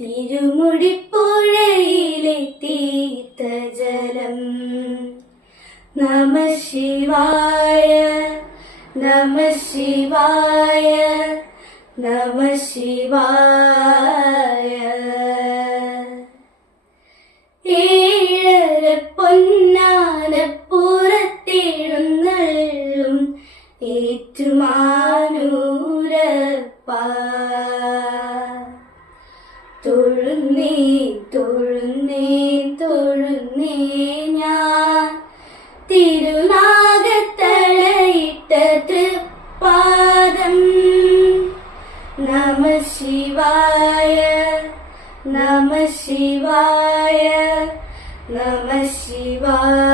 തിരുമുടിപ്പുഴയിലെ തീർത്ഥജലം. നമ ശിവായ നമ ശിവായ നമ ശിവായ. ഏഴര പൊന്നാനപ്പുറത്തിടുന്നള്ളും ഏറ്റുമാനൂരപ്പാ. തൊഴുന്നേ തൊഴുന്നേ തൊഴുന്നേ ഞാൻ. തിരുനാഗത്തളയിട്ട തൃപ്പാദം നമ ശിവായ നമ ശിവായ നമ ശിവായ.